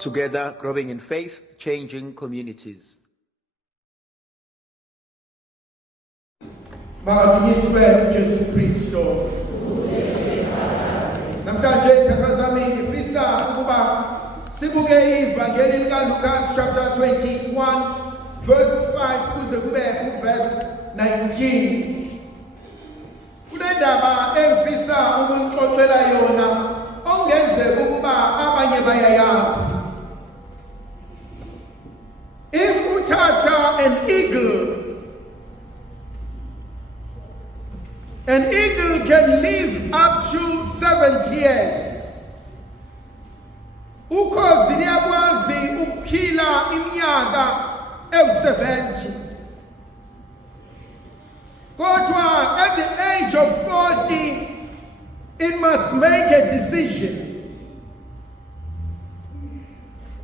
Together, growing in faith, changing communities. Makadingiswe uJesu Kristo. Namhlanje thapazami ngifisa ukuba sibuke ivangeli lika Lucas chapter 21 verse 5 kuze kube verse 19. Kunendaba engifisa ukunixoxela yona ongenzeka ukuba abanye bayayazi. If uthatha an eagle can live up to 70 years. Ukhozi liyakwazi ukuphila iminyaka ewu-70. Kodwa at the age of 40, it must make a decision.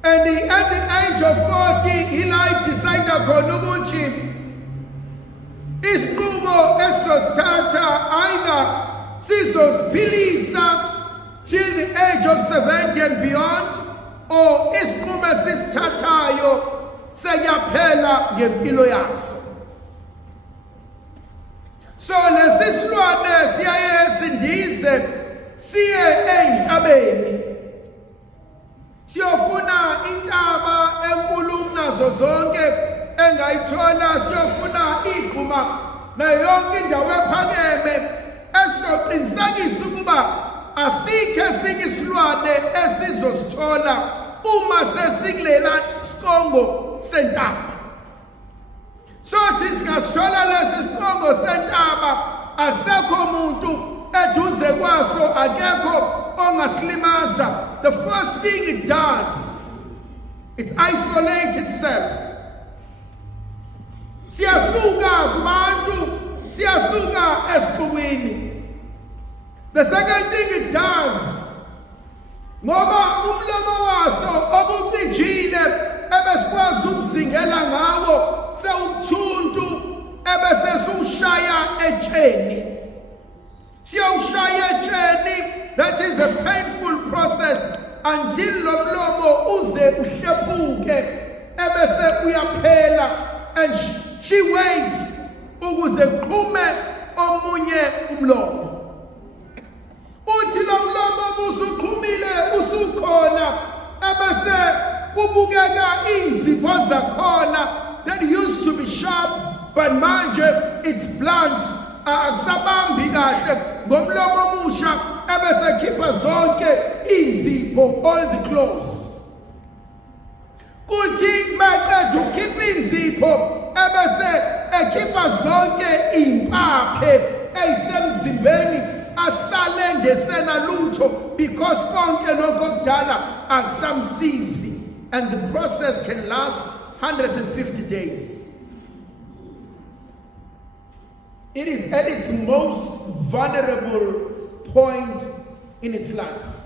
And at the age of 40, he decided khona ukuthi isinqumo esizothatha either sizosiphilisa till the age of 70 and beyond, or isinqumo esisithathayo sekuyaphela ngempilo yaso. So lesi silwane siyaye sindize siye ey'ntabeni siyofuna intaba enkulu kunazo zonke engayithola, siyofuna igquma nayo yonke indawo ephakeme esoqinisekisa ukuba asikho esinye isilwane esizosithola uma sesikulela siqongo sentaba. Sothi singasithola lesi siqongo sentaba, akusekho umuntu eduze kwaso, akekho ongasilimaza. The first thing it does, it isolates itself. Siyasuka kubantu, siyasuka esixukwini. The second thing it does, ngoba umlomo waso obucijile ebesikwazi ukuzingela ngawo sewuthuntu ebese siwushaya etsheni. Siyawushaya etsheni, that is a painful process until lo mlomo uze uhlephuke ebese uyaphela, and she waits ukuze kuqhume omunye umlomo. Uthi lo mlomo usuqhumile usukhona ebese kubukeka inzipho zakhona that used to be sharp, but manje it's blunt. Akusabambi kahle ngomlomo omusha ebese khipha zonke inzipho, all the claws. Kuthi maqeda ukhipha inzipho ebese ekhipha zonke impaphe ezisemzimbeni asale ngesena lutho, because konke lokho kudala akusamsizi, and the process can last 150 days. It is at its most vulnerable point in its life.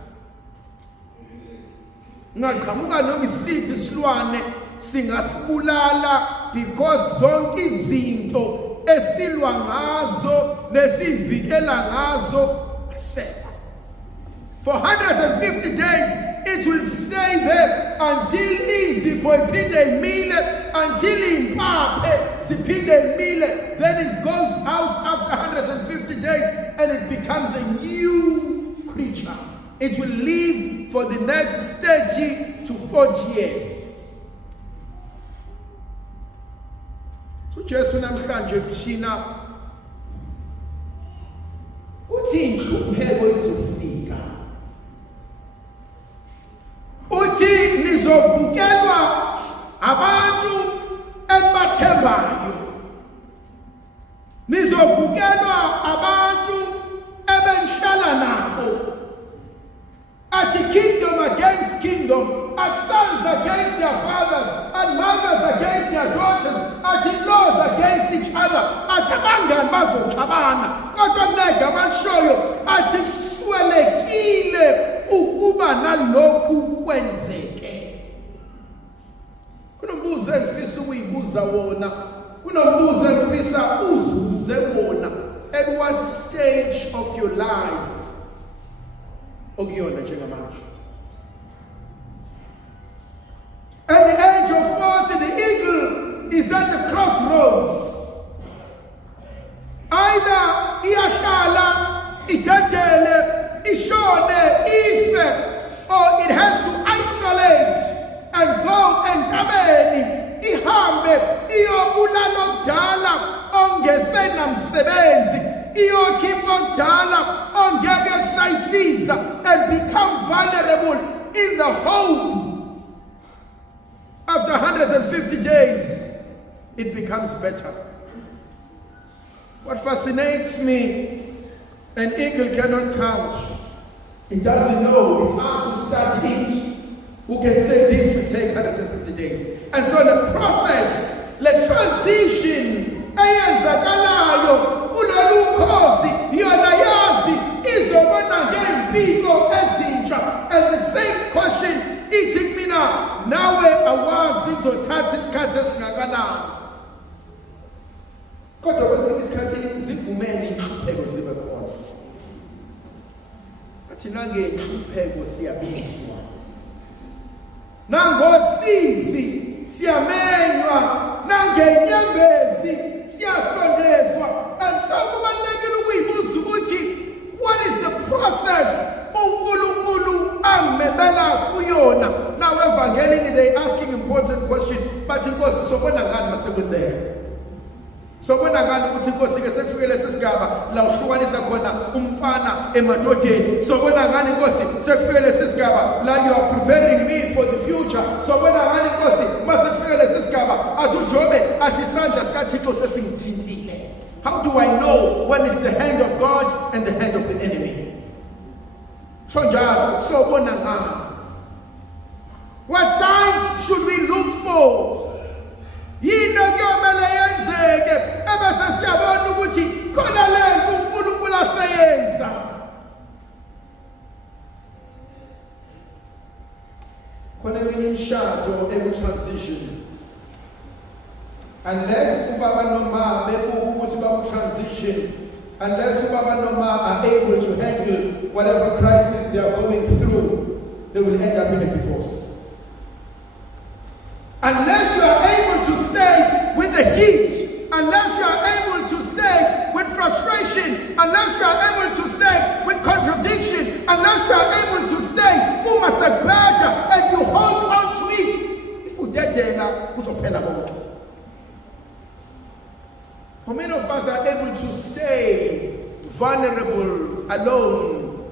Ngaqhamuka noma isiphi isilwane singasibulala, because zonke izinto esilwa ngazo nesivikela ngazo asekho. For 150 days it will stay there until inzipho iphinde imile, until impaphe ziphinde imile. Then it goes out after 150 days and it becomes a new creature. It will live for the next 30 to 40 years. So Jesu namhlanje kuthina uthi inhlupheko izofika. Uthi nizovukelwa abantu enibathembayo. Nizovukelwa abantu ebenihlala nabo. Athi kingdom against kingdom, at sons against their fathers, and mothers against their daughters, at laws against each other. Athi abangani bazoxabana, kodwa kunegama elishoyo athi kuswelekile ukuba nalokhu kwenzeke. Kunombuzo engifisa ukuyibuza wona, kunombuzo engifisa uzuze wona. At what stage of your life okuyona njengamanje? is at the crossroads. Either iyahlala, idedele, ishone, ife, or it has to isolate and go entabeni, ihambe, iyobulala okudala ongesenamsebenzi, iyokhipha okudala ongeke kusayisiza, and become vulnerable in the hope. After 150 days, it becomes better. What fascinates me, an eagle cannot count. It doesn't know. It's us who start it, who can say this will take 150 days. And so the process, the transition, eyenzakalayo kulolu khosi yona yazi izobona ngempiko ezintsha. And the same question ithi mina nawe awazi izothatha isikhathi esingakanani. Kodwa kwesinye isikhathi zivumele inhlupheko zibe khona. Athi nangenhlupheko siyabizwa, nangosizi siyamenywa, nangenyembezi siyasondezwa. And so kubalulekile ukuyibuza ukuthi what is the process uNkulunkulu amemela kuyona. Now evangelini they asking important question, but inkosi sobona ngani masekwenzeka? Sobona ngani ukuthi inkosi ke sekufike lesigaba la uhlukanisa khona umfana emadodeni? Sobona ngani inkosi sekufike lesigaba la you are preparing me for the future? Sobona ngani inkosi masekufike lesigaba athi uJobe athi isandla sikaThixo sesingithintile? How do I know when it's the hand of God and the hand of the enemy? Sonjalo sobona ngani? What signs should we look for? Yini kuyomele yenzeke ebese siyabona ukuthi khona lento uNkulunkulu aseyenza. Khona eminye imishado eku-transition, unless ubaba noma bebuka ukuthi baku-transition, unless ubaba noma are able to handle whatever crisis they are going through, they will end up in a divorce. Unless you are able to stay with the heat, unless you are able to stay with frustration, unless you are able to stay with contradiction, unless you are able to stay umasabada and you hold on to it, if you dead there now, who's open about? How many of us are able to stay vulnerable, alone,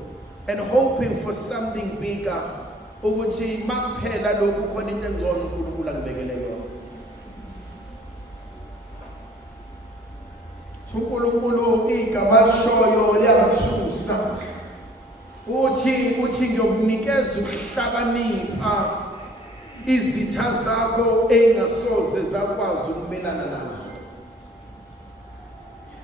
and hoping for something bigger? Ukuthi makuphela lokhu khona into engcono uNkulunkulu angibekele yona. uNkulunkulu igama lishoyo liyangithusa. Uthi ngiyokunikeza ukuhlakanipha izitha zakho engasoze zakwazi ukumelana nazo.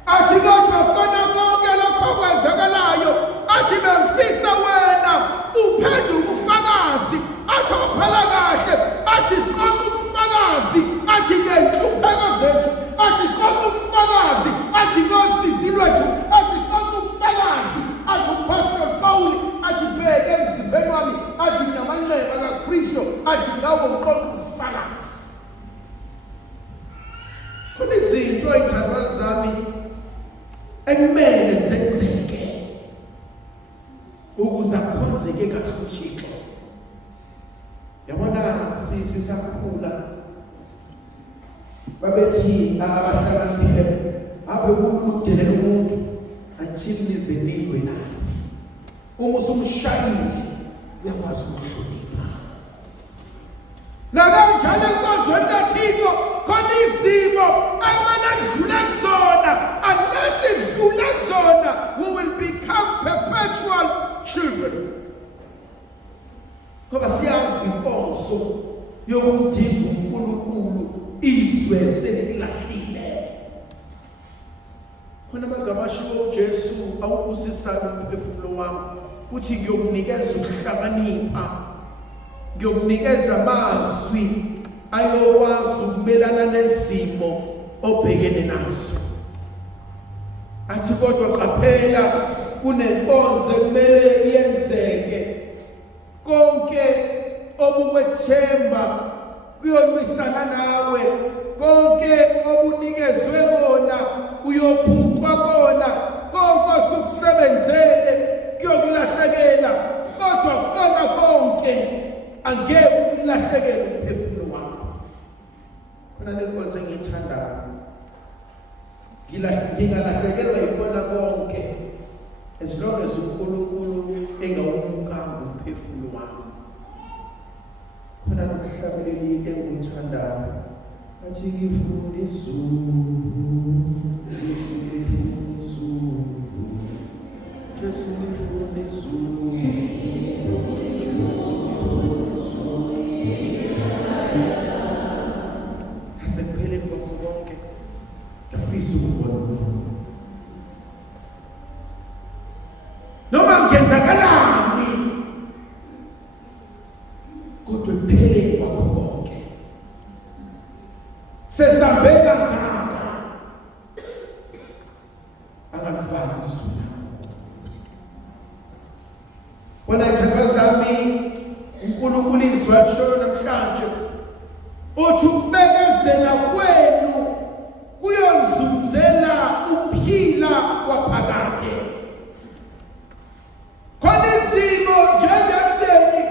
Athi kodwa khona konke lokho kwenzakalayo, athi bemfisa wena uphenduka ufakazi, athi uphela kahle, athi siqonda ubufakazi, athi ngenhlupheko zethu, athi siqonda ubufakazi, athi ngosizi lwethu, athi siqonda ubufakazi, athi uPastor Paul athi bheke emzimbeni wami, athi namanxeba kaKristu, athi ngawo ngiqonda ubufakazi. Khona izinto ezithandwa zami ekumele zenzeke ukuze akhonzeke kahle uThixo. Yabona sisakhula babethi abahlakaniphile ave ukudelela umuntu until lize nilwe naye. Uma usumshayile uyakwazi ukuhlonipha. Nakanjalo enkonzweni kaThixo khona izimo amane kudlula kuzona. Unless idlula kuzona, we will become perpetual children. Ngoba siyazi inkonzo yokumdinga uNkulunkulu izwe selilahlile. Khona abagabashiwo uJesu awubusisa umphefumulo wami uthi ngiyokunikeza ukuhlakanipha, ngiyokunikeza amazwi ayokwazi ukumelana nezimo obhekene nazo. Athi kodwa qaphela kunenkonzo kumele yenzeke konke obukwethemba kuyolwisana nawe, konke obunikezwe kona uyophuthwa kona, konke osukusebenzele kuyokulahlekela, kodwa kona konke angeke ukulahlekele umphefumulo wakho. Khona lenkonzo engiyithandayo, ngingalahlekelwa yikona konke as long as uNkulunkulu engawumukanga umphefumulo wami. Khona lokuhlabeleli enguthandayo, athi ngifuna izulu, Jesu ngifuna izulu, Jesu ngifuna izulu, Jesu ngifuna izulu. Asekupheleni kwakho konke ngiyafisa ukubona uNkulunkulu. Noma ngenzakalani, kodwa ekupheleni kwakho konke sesambeka ngaka angakufaki izulu. Wena ithemba zami, uNkulunkulu izwi alishoyo namhlanje uthi ukubekezela kwenu kuyomzuzela ukuphila kwaphakade. Khona izimo njengemndeni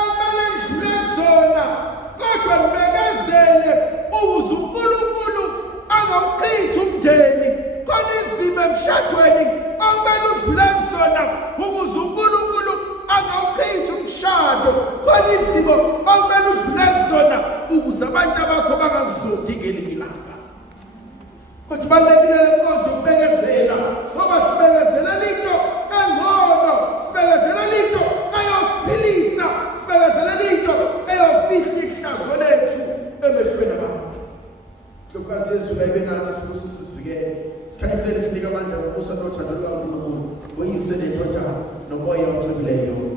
amele ndlule kuzona, kodwa nibekezele ukuze uNkulunkulu angawuchithi umndeni. Khona izimo emshadweni amele udlule kuzona ukuze uNkulunkulu angawuchithi umshado. Khona izimo amele udlule kuzona ukuze abantu abakho bangazizodi ngelinye ilanga. Kodwa balekile lenkonzo ukubekezela, ngoba sibekezela into engcono, sibekezela into ayosiphilisa, sibekezela into eyofihla ihlazo lethu emehlweni abantu. Hlokazi yezulu ayibe nathi sibuso sizivikele, sikhanyisele sinike amandla ngomusa nothando lukaNkulunkulu, uyise nendodana nomoya ocebileyo.